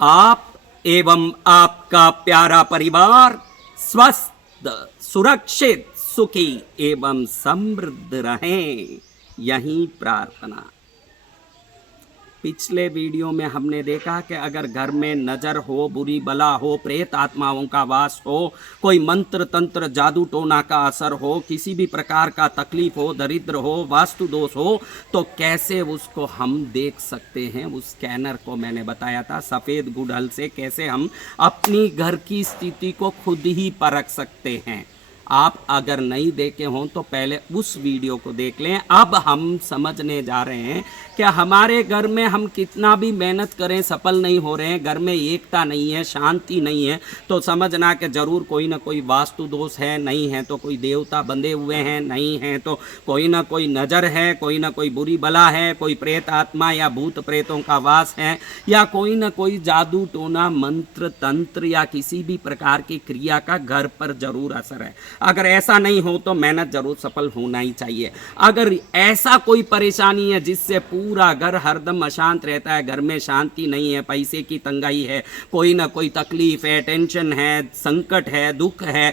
आप एवं आपका प्यारा परिवार स्वस्थ, सुरक्षित, सुखी एवं समृद्ध रहें, यही प्रार्थना। पिछले वीडियो में हमने देखा कि अगर घर में नज़र हो, बुरी बला हो, प्रेत आत्माओं का वास हो, कोई मंत्र तंत्र जादू टोना का असर हो, किसी भी प्रकार का तकलीफ हो, दरिद्र हो, वास्तु दोष हो, तो कैसे उसको हम देख सकते हैं। उस स्कैनर को मैंने बताया था, सफ़ेद गुड़हल से कैसे हम अपनी घर की स्थिति को खुद ही परख सकते हैं। आप अगर नहीं देखे हों तो पहले उस वीडियो को देख लें। अब हम समझने जा रहे हैं कि हमारे घर में हम कितना भी मेहनत करें सफल नहीं हो रहे हैं, घर में एकता नहीं है, शांति नहीं है, तो समझना कि ज़रूर कोई ना कोई वास्तु दोष है, नहीं है तो कोई देवता बंधे हुए हैं, नहीं है तो कोई ना कोई नज़र है, कोई ना कोई बुरी बला है, कोई प्रेत आत्मा या भूत प्रेतों का वास है, या कोई ना कोई जादू टोना मंत्र तंत्र या किसी भी प्रकार की क्रिया का घर पर जरूर असर है। अगर ऐसा नहीं हो तो मेहनत जरूर सफल होना ही चाहिए। अगर ऐसा कोई परेशानी है जिससे पूरा घर हरदम अशांत रहता है, घर में शांति नहीं है, पैसे की तंगाई है, कोई ना कोई तकलीफ है, टेंशन है, संकट है, दुख है,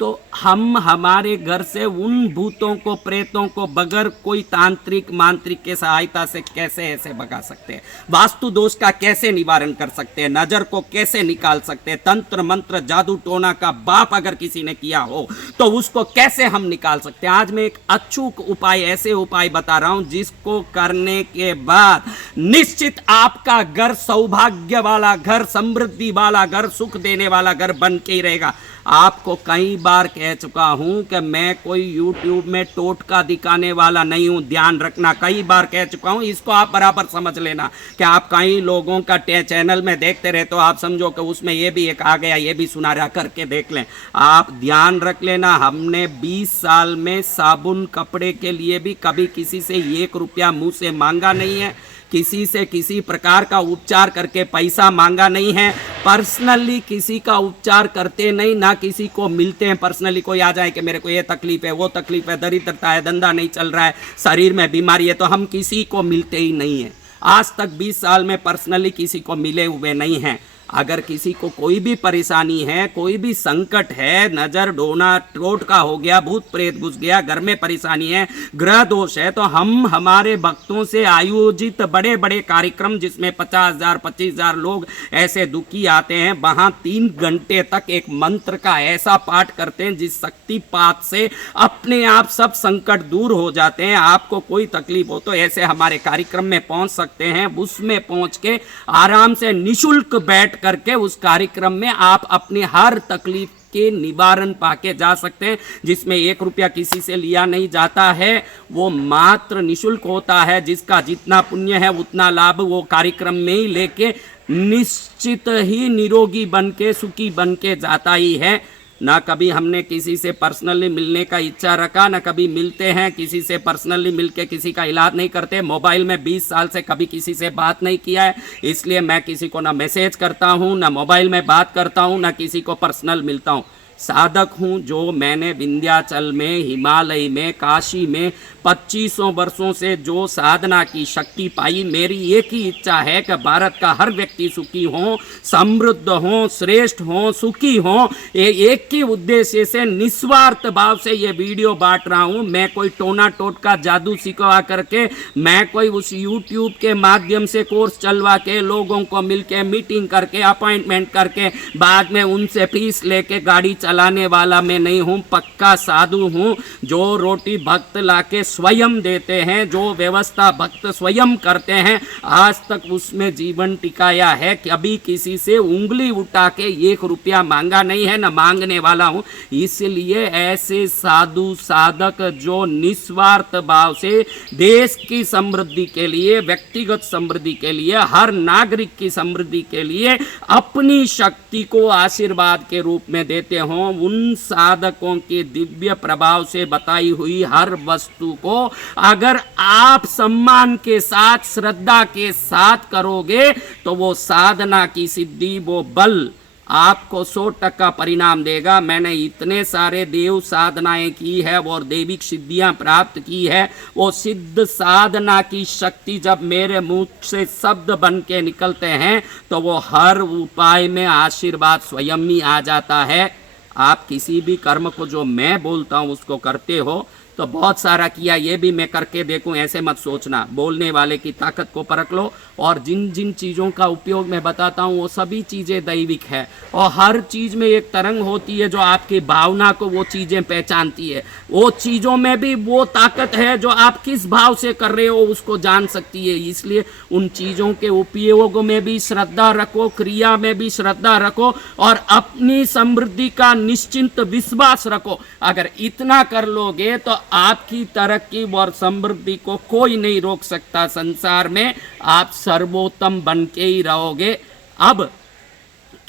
तो हम हमारे घर से उन भूतों को, प्रेतों को बगैर कोई तांत्रिक मांत्रिक के सहायता से कैसे ऐसे भगा सकते हैं, वास्तु दोष का कैसे निवारण कर सकते हैं, नजर को कैसे निकाल सकते हैं, तंत्र मंत्र जादू टोना का बाप अगर किसी ने किया हो तो उसको कैसे हम निकाल सकते हैं। आज मैं एक अचूक उपाय, ऐसे उपाय बता रहा हूं जिसको करने के बाद निश्चित आपका घर सौभाग्य वाला घर, समृद्धि वाला घर, सुख देने वाला घर बन के ही रहेगा। आपको कई बार कह चुका हूं कि मैं कोई YouTube में टोटका दिखाने वाला नहीं हूं, ध्यान रखना, कई बार कह चुका हूं, इसको आप बराबर समझ लेना कि आप कई लोगों का चैनल में देखते रहे तो आप समझो कि उसमें ये भी एक आ गया, ये भी सुना रहा, करके देख लें। आप ध्यान रख लेना, हमने 20 साल में साबुन कपड़े के लिए भी कभी किसी से 1 रुपया मुंह से मांगा नहीं है, किसी से किसी प्रकार का उपचार करके पैसा मांगा नहीं है, पर्सनली किसी का उपचार करते नहीं, ना किसी को मिलते हैं। पर्सनली कोई आ जाए कि मेरे को ये तकलीफ है, वो तकलीफ है, दरिद्रता है, धंधा नहीं चल रहा है, शरीर में बीमारी है, तो हम किसी को मिलते ही नहीं हैं। आज तक 20 साल में पर्सनली किसी को मिले हुए नहीं हैं। अगर किसी को कोई भी परेशानी है, कोई भी संकट है, नजर डोना टोटका हो गया, भूत प्रेत घुस गया, घर में परेशानी है, ग्रह दोष है, तो हम हमारे भक्तों से आयोजित बड़े बड़े कार्यक्रम जिसमें 50,000 25,000 लोग ऐसे दुखी आते हैं, वहां 3 घंटे तक एक मंत्र का ऐसा पाठ करते हैं जिस शक्तिपात से अपने आप सब संकट दूर हो जाते हैं। आपको कोई तकलीफ हो तो ऐसे हमारे कार्यक्रम में पहुंच सकते हैं, उसमें पहुंच के आराम से निःशुल्क बैठ करके उस कार्यक्रम में आप अपनी हर तकलीफ के निवारण पाके जा सकते हैं, जिसमें 1 रुपया किसी से लिया नहीं जाता है, वो मात्र निःशुल्क होता है। जिसका जितना पुण्य है उतना लाभ वो कार्यक्रम में ही लेके निश्चित ही निरोगी बन के, सुखी बन के जाता ही है। ना कभी हमने किसी से पर्सनली मिलने का इच्छा रखा, ना कभी मिलते हैं, किसी से पर्सनली मिलके किसी का इलाज नहीं करते। मोबाइल में 20 साल से कभी किसी से बात नहीं किया है, इसलिए मैं किसी को ना मैसेज करता हूं, ना मोबाइल में बात करता हूं, ना किसी को पर्सनल मिलता हूं। साधक हूं जो मैंने विंध्याचल में, हिमालय में, काशी में 2500 वर्षों से जो साधना की शक्ति पाई, मेरी एक ही इच्छा है कि भारत का हर व्यक्ति सुखी हो, समृद्ध हो, श्रेष्ठ हो, सुखी हो। एक ही उद्देश्य से निस्वार्थ भाव से ये वीडियो बांट रहा हूं। मैं कोई टोना टोटका जादू सिखवा करके, मैं कोई उस YouTube के माध्यम से कोर्स चलवा के, लोगों को मिलके मीटिंग करके, अपॉइंटमेंट करके बाद में उनसे फीस लेके गाड़ी चलाने वाला मैं नहीं हूं। पक्का साधु हूं जो रोटी भक्त लाके स्वयं देते हैं, जो व्यवस्था भक्त स्वयं करते हैं। आज तक उसमें जीवन टिकाया है, कभी किसी से उंगली उठा के 1 रुपया मांगा नहीं है, न मांगने वाला हूं। इसलिए ऐसे साधु साधक जो निस्वार्थ भाव से देश की समृद्धि के लिए, व्यक्तिगत समृद्धि के लिए, हर नागरिक की समृद्धि के लिए अपनी शक्ति को आशीर्वाद के रूप में देते हों, उन साधकों के दिव्य प्रभाव से बताई हुई हर वस्तु को अगर आप सम्मान के साथ, श्रद्धा के साथ करोगे तो वो साधना की सिद्धि, वो बल आपको 100% परिणाम देगा। मैंने इतने सारे देव साधनाएं की है और दैविक सिद्धियां प्राप्त की है, वो सिद्ध साधना की शक्ति जब मेरे मुंह से शब्द बन के निकलते हैं तो वो हर उपाय में आशीर्वाद स्वयं ही आ जाता है। आप किसी भी कर्म को जो मैं बोलता हूँ उसको करते हो तो बहुत सारा किया, ये भी मैं करके देखूं ऐसे मत सोचना। बोलने वाले की ताकत को परख लो, और जिन जिन चीज़ों का उपयोग मैं बताता हूँ वो सभी चीज़ें दैविक है, और हर चीज़ में एक तरंग होती है जो आपकी भावना को वो चीज़ें पहचानती है। वो चीज़ों में भी वो ताकत है जो आप किस भाव से कर रहे हो उसको जान सकती है। इसलिए उन चीज़ों के उपयोग में भी श्रद्धा रखो, क्रिया में भी श्रद्धा रखो, और अपनी समृद्धि का निश्चिंत विश्वास रखो। अगर इतना कर लोगे तो आपकी तरक्की और समृद्धि को कोई नहीं रोक सकता। संसार में आप सर्वोत्तम बन के ही रहोगे। अब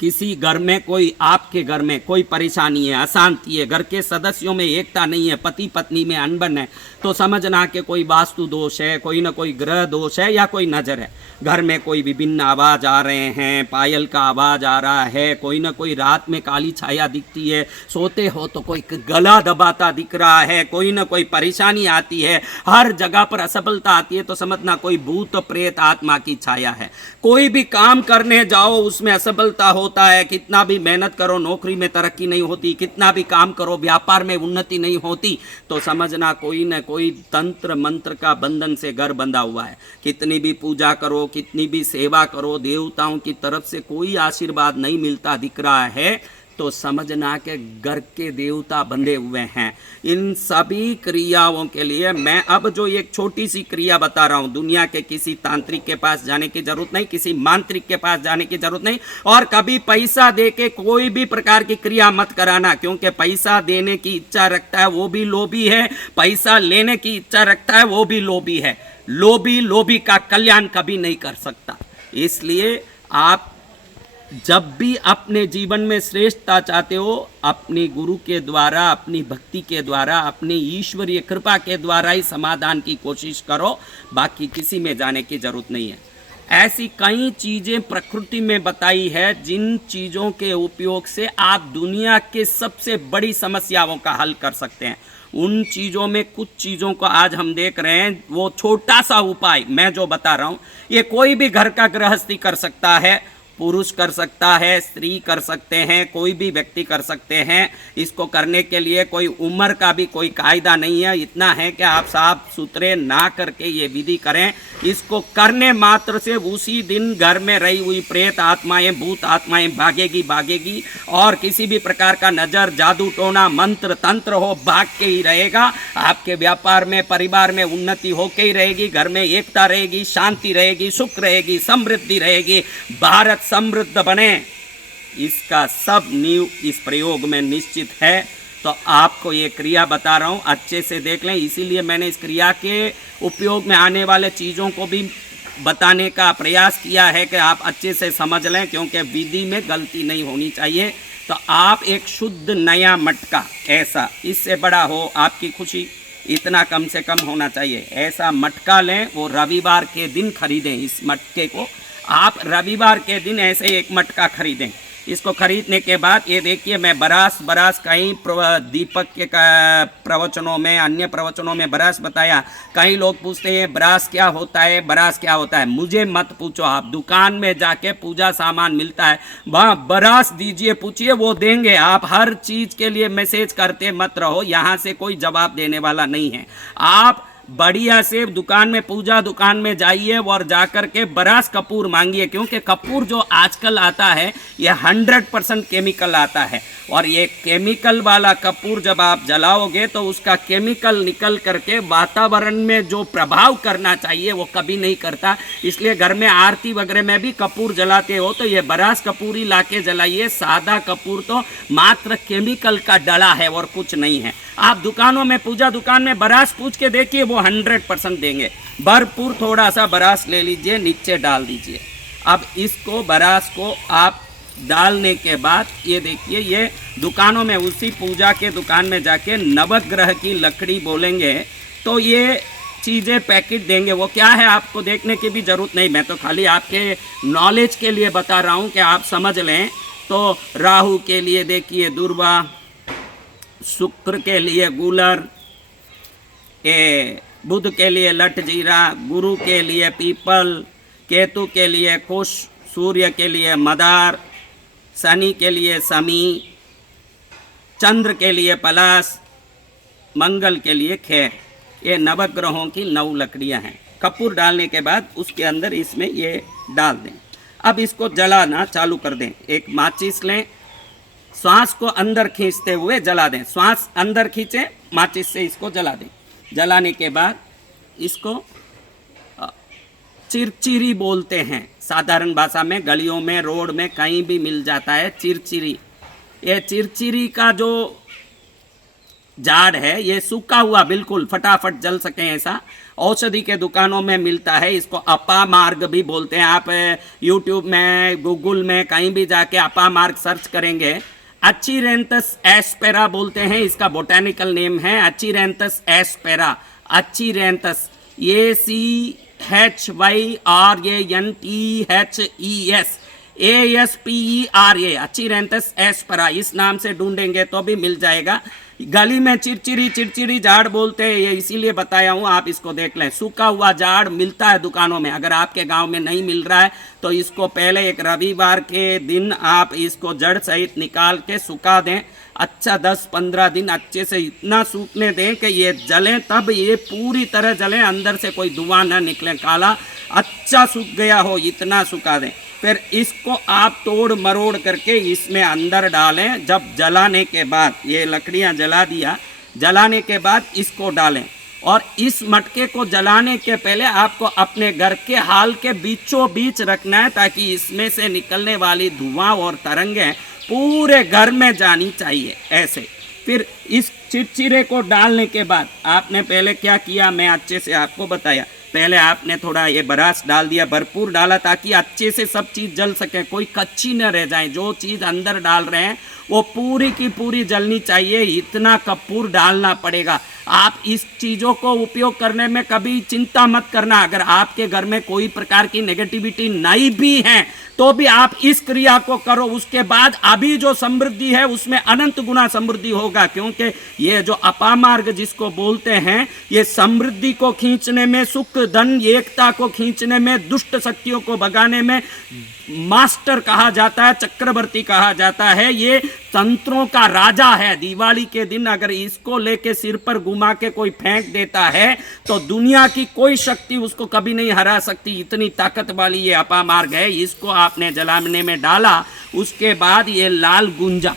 किसी घर में कोई, आपके घर में कोई परेशानी है, अशांति है, घर के सदस्यों में एकता नहीं है, पति पत्नी में अनबन है, तो समझना कि कोई वास्तु दोष है, कोई ना कोई ग्रह दोष है या कोई नजर है। घर में कोई विभिन्न आवाज आ रहे हैं, पायल का आवाज आ रहा है, कोई ना कोई रात में काली छाया दिखती है, सोते हो तो कोई गला दबाता दिख रहा है, कोई ना कोई परेशानी आती है, हर जगह पर असफलता आती है, तो समझना कोई भूत प्रेत आत्मा की छाया है। कोई भी काम करने जाओ उसमें असफलता होता है, कितना भी मेहनत करो नौकरी में तरक्की नहीं होती, कितना भी काम करो व्यापार में उन्नति नहीं होती, तो समझना कोई न कोई तंत्र मंत्र का बंधन से घर बंधा हुआ है। कितनी भी पूजा करो, कितनी भी सेवा करो, देवताओं की तरफ से कोई आशीर्वाद नहीं मिलता दिख रहा है, तो समझना कि घर के देवता बंधे हुए हैं। इन सभी क्रियाओं के लिए मैं अब जो एक छोटी सी क्रिया बता रहा हूं, दुनिया के किसी तांत्रिक के पास जाने की जरूरत नहीं, किसी मांत्रिक के पास जाने की जरूरत नहीं, और कभी पैसा दे के कोई भी प्रकार की क्रिया मत कराना, क्योंकि पैसा देने की इच्छा रखता है वो भी लोभी है, पैसा लेने की इच्छा रखता है वो भी लोभी है। लोभी का कल्याण कभी नहीं कर सकता। इसलिए आप जब भी अपने जीवन में श्रेष्ठता चाहते हो, अपने गुरु के द्वारा, अपनी भक्ति के द्वारा, अपनी ईश्वरीय कृपा के द्वारा ही समाधान की कोशिश करो, बाकी किसी में जाने की जरूरत नहीं है। ऐसी कई चीजें प्रकृति में बताई है जिन चीजों के उपयोग से आप दुनिया के सबसे बड़ी समस्याओं का हल कर सकते हैं। उन चीज़ों में कुछ चीज़ों को आज हम देख रहे हैं, वो छोटा सा उपाय मैं जो बता रहा हूँ ये कोई भी घर का गृहस्थी कर सकता है, पुरुष कर सकता है, स्त्री कर सकते हैं, कोई भी व्यक्ति कर सकते हैं। इसको करने के लिए कोई उम्र का भी कोई कायदा नहीं है, इतना है कि आप साफ सुथरे ना करके ये विधि करें। इसको करने मात्र से उसी दिन घर में रही हुई प्रेत आत्माएं, भूत आत्माएं भागेगी, और किसी भी प्रकार का नजर, जादू टोना, मंत्र तंत्र हो भाग के ही रहेगा। आपके व्यापार में, परिवार में उन्नति होके ही रहेगी, घर में एकता रहेगी, शांति रहेगी, सुख रहेगी, समृद्धि रहेगी, भारत समृद्ध बने। इसका सब नींव इस प्रयोग में निश्चित है। तो आपको ये क्रिया बता रहा हूँ, अच्छे से देख लें। इसीलिए मैंने इस क्रिया के उपयोग में आने वाले चीज़ों को भी बताने का प्रयास किया है कि आप अच्छे से समझ लें, क्योंकि विधि में गलती नहीं होनी चाहिए। तो आप एक शुद्ध नया मटका, ऐसा इससे बड़ा हो आपकी खुशी, इतना कम से कम होना चाहिए, ऐसा मटका लें। वो रविवार के दिन खरीदें। इस मटके को आप रविवार के दिन ऐसे एक मटका खरीदें। इसको खरीदने के बाद ये देखिए, मैं बरास कई दीपक के प्रवचनों में, अन्य प्रवचनों में बरास बताया। कई लोग पूछते हैं बरास क्या होता है, बरास क्या होता है। मुझे मत पूछो, आप दुकान में जाके पूजा सामान मिलता है, वहाँ बरास दीजिए, पूछिए, वो देंगे। आप हर चीज़ के लिए मैसेज करते मत रहो, यहाँ से कोई जवाब देने वाला नहीं है। आप बढ़िया से दुकान में, पूजा दुकान में जाइए और जाकर के बरास कपूर मांगिए, क्योंकि कपूर जो आजकल आता है ये 100% केमिकल आता है, और ये केमिकल वाला कपूर जब आप जलाओगे तो उसका केमिकल निकल करके वातावरण में जो प्रभाव करना चाहिए वो कभी नहीं करता। इसलिए घर में आरती वगैरह में भी कपूर जलाते हो तो ये बरास कपूर ही लाके जलाइए। सादा कपूर तो मात्र केमिकल का डला है और कुछ नहीं है। आप दुकानों में, पूजा दुकान में बरास पूछ के देखिए, वो 100% देंगे। भरपूर थोड़ा सा बरास ले लीजिए, नीचे डाल दीजिए। अब इसको, बरास को आप डालने के बाद ये देखिए, ये दुकानों में, उसी पूजा के दुकान में जाके नवग्रह की लकड़ी बोलेंगे तो ये चीज़ें पैकेट देंगे। वो क्या है आपको देखने की भी ज़रूरत नहीं, मैं तो खाली आपके नॉलेज के लिए बता रहा हूँ कि आप समझ लें तो राहु के लिए देखिए दुर्वा, शुक्र के लिए गूलर, बुध के लिए लटजीरा, गुरु के लिए पीपल, केतु के लिए कुश, सूर्य के लिए मदार, शनि के लिए समी, चंद्र के लिए पलाश, मंगल के लिए खैर। ये नवग्रहों की 9 लकड़ियां हैं। कपूर डालने के बाद उसके अंदर इसमें ये डाल दें। अब इसको जलाना चालू कर दें। एक माचिस लें, श्वास को अंदर खींचते हुए जला दें। श्वास अंदर खींचें, माचिस से इसको जला दें। जलाने के बाद इसको चिरचिरी बोलते हैं, साधारण भाषा में गलियों में, रोड में कहीं भी मिल जाता है चिरचिरी। ये चिरचिरी का जो झाड़ है ये सूखा हुआ बिल्कुल फटाफट जल सके ऐसा औषधि के दुकानों में मिलता है। इसको अपा मार्ग भी बोलते हैं। आप यूट्यूब में, गूगल में कहीं भी जाके अपा मार्ग सर्च करेंगे, अचीरेंथस एस्पेरा बोलते हैं, इसका बोटेनिकल नेम है achyranthes aspera. Achyranthes ACHYRANTHESASPERA, achyranthes aspera. इस नाम से ढूंढेंगे तो भी मिल जाएगा। गली में चिरचिरी झाड़ बोलते हैं, ये इसीलिए बताया हूँ, आप इसको देख लें। सूखा हुआ झाड़ मिलता है दुकानों में। अगर आपके गांव में नहीं मिल रहा है तो इसको पहले एक रविवार के दिन आप इसको जड़ सहित निकाल के सुखा दें। अच्छा 10-15 दिन अच्छे से इतना सूखने दें कि ये जलें, तब ये पूरी तरह जलें, अंदर से कोई धुआं ना निकले, काला अच्छा सूख गया हो इतना सुखा दें। फिर इसको आप तोड़ मरोड़ करके इसमें अंदर डालें। जब जलाने के बाद ये लकड़ियां जला दिया, जलाने के बाद इसको डालें। और इस मटके को जलाने के पहले आपको अपने घर के हाल के बीचों बीच रखना है, ताकि इसमें से निकलने वाली धुआं और तरंगें पूरे घर में जानी चाहिए ऐसे। फिर इस चिरचिरे को डालने के बाद आपने पहले क्या किया, मैं अच्छे से आपको बताया। पहले आपने थोड़ा ये बरास डाल दिया, भरपूर डाला, ताकि अच्छे से सब चीज़ जल सके, कोई कच्ची न रह जाए। जो चीज़ अंदर डाल रहे हैं वो पूरी की पूरी जलनी चाहिए, इतना कपूर डालना पड़ेगा। आप इस चीज़ों को उपयोग करने में कभी चिंता मत करना। अगर आपके घर में कोई प्रकार की नेगेटिविटी नहीं भी है तो भी आप इस क्रिया को करो। उसके बाद अभी जो समृद्धि है उसमें अनंत गुना समृद्धि होगा, क्योंकि ये जो अपामार्ग जिसको बोलते हैं, ये समृद्धि को खींचने में, सुख धन एकता को खींचने में, दुष्ट शक्तियों को भगाने में मास्टर कहा जाता है, चक्रवर्ती कहा जाता है। ये तंत्रों का राजा है। दिवाली के दिन अगर इसको लेके सिर पर घुमा के कोई फेंक देता है तो दुनिया की कोई शक्ति उसको कभी नहीं हरा सकती। इतनी ताकत वाली ये अपामार्ग है। इसको आपने जलाने में डाला। उसके बाद ये लाल गुंजा,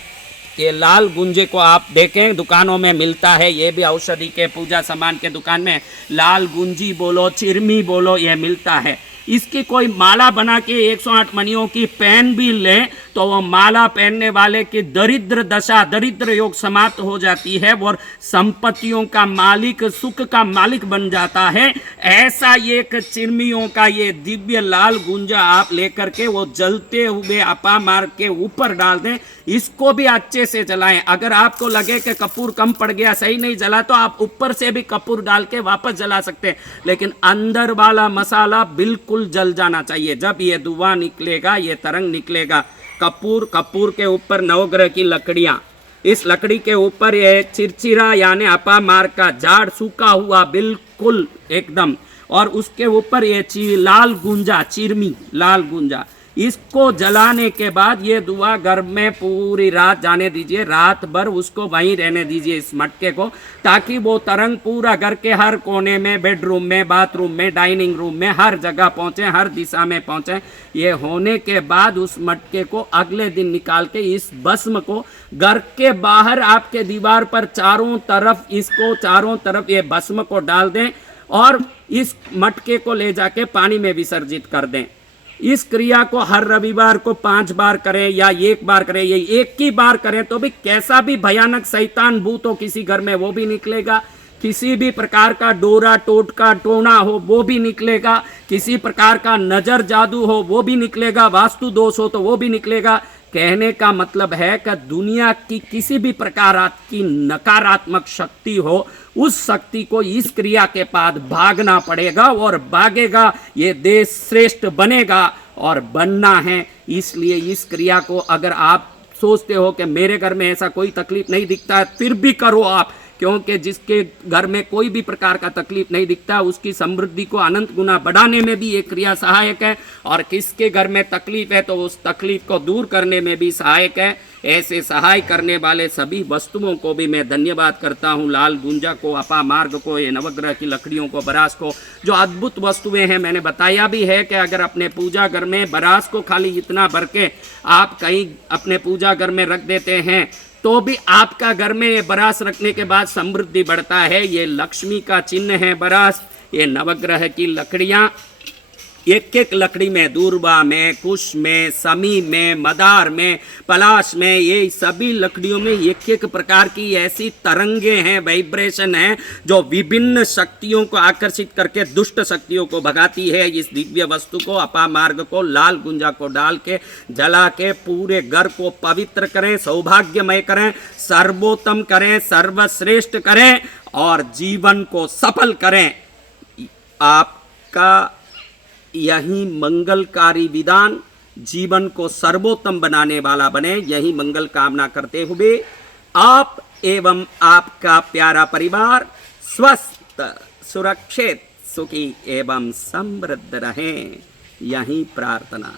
ये लाल गुंजे को आप देखें दुकानों में मिलता है। ये भी औषधि के पूजा सामान के दुकान में लाल गुंजी बोलो, चिरमी बोलो, ये मिलता है। इसकी कोई माला बना के 108 मणियों की पहन भी ले तो वो माला पहनने वाले की दरिद्र दशा, दरिद्र योग समाप्त हो जाती है और संपत्तियों का मालिक, सुख का मालिक बन जाता है। ऐसा एक चिरमियों का ये दिव्य लाल गुंजा आप लेकर के वो जलते हुए अपामार्ग के ऊपर डाल दें। इसको भी अच्छे से जलाएं। अगर आपको लगे कि कपूर कम पड़ गया, सही नहीं जला, तो आप ऊपर से भी कपूर डाल के वापस जला सकते हैं, लेकिन अंदर वाला मसाला बिल्कुल जल जाना चाहिए। जब ये धुआं निकलेगा, ये तरंग निकलेगा, कपूर के ऊपर नवग्रह की लकड़ियां, इस लकड़ी के ऊपर ये चिरचिरा यानी अपामार्ग का झाड़ सूखा हुआ बिल्कुल एकदम, और उसके ऊपर ये लाल गुंजा, चिरमी लाल गुंजा, इसको जलाने के बाद ये धुआं घर में पूरी रात जाने दीजिए। रात भर उसको वहीं रहने दीजिए इस मटके को, ताकि वो तरंग पूरा घर के हर कोने में, बेडरूम में, बाथरूम में, डाइनिंग रूम में, हर जगह पहुंचे, हर दिशा में पहुंचे। ये होने के बाद उस मटके को अगले दिन निकाल के इस भस्म को घर के बाहर आपके दीवार पर चारों तरफ ये भस्म को डाल दें और इस मटके को ले जाके पानी में विसर्जित कर दें। इस क्रिया को हर रविवार को 5 बार करें या 1 बार करें, या एक ही बार करें तो भी कैसा भी भयानक शैतान भूत हो किसी घर में वो भी निकलेगा, किसी भी प्रकार का डोरा टोटका टोना हो वो भी निकलेगा, किसी प्रकार का नजर जादू हो वो भी निकलेगा, वास्तु दोष हो तो वो भी निकलेगा। कहने का मतलब है कि दुनिया की किसी भी प्रकार की नकारात्मक शक्ति हो, उस शक्ति को इस क्रिया के बाद भागना पड़ेगा, और भागेगा ये देश श्रेष्ठ बनेगा और बनना है। इसलिए इस क्रिया को अगर आप सोचते हो कि मेरे घर में ऐसा कोई तकलीफ नहीं दिखता है, फिर भी करो आप, क्योंकि जिसके घर में कोई भी प्रकार का तकलीफ नहीं दिखता उसकी समृद्धि को अनंत गुना बढ़ाने में भी ये क्रिया सहायक है, और किसके घर में तकलीफ है तो उस तकलीफ को दूर करने में भी सहायक है। ऐसे सहाय करने वाले सभी वस्तुओं को भी मैं धन्यवाद करता हूँ, लाल गुंजा को, अपा मार्ग को, ये नवग्रह की लकड़ियों को, बरास को, जो अद्भुत वस्तुएं हैं। मैंने बताया भी है कि अगर अपने पूजा घर में बरास को खाली इतना भर के आप कहीं अपने पूजा घर में रख देते हैं तो भी आपका घर में ये बरास रखने के बाद समृद्धि बढ़ता है। ये लक्ष्मी का चिन्ह है बरास। ये नवग्रह की लकड़ियाँ एक एक लकड़ी में, दूर्वा में, कुश में, समी में, मदार में, पलाश में, ये सभी लकड़ियों में एक एक प्रकार की ऐसी तरंगे हैं, वाइब्रेशन है, जो विभिन्न शक्तियों को आकर्षित करके दुष्ट शक्तियों को भगाती है। इस दिव्य वस्तु को, अपा मार्ग को, लाल गुंजा को डाल के जला के पूरे घर को पवित्र करें, सौभाग्यमय करें, सर्वोत्तम करें, सर्वश्रेष्ठ करें और जीवन को सफल करें। आपका यही मंगलकारी विधान जीवन को सर्वोत्तम बनाने वाला बने, यही मंगल कामना करते हुए आप एवं आपका प्यारा परिवार स्वस्थ, सुरक्षित, सुखी एवं समृद्ध रहें, यही प्रार्थना।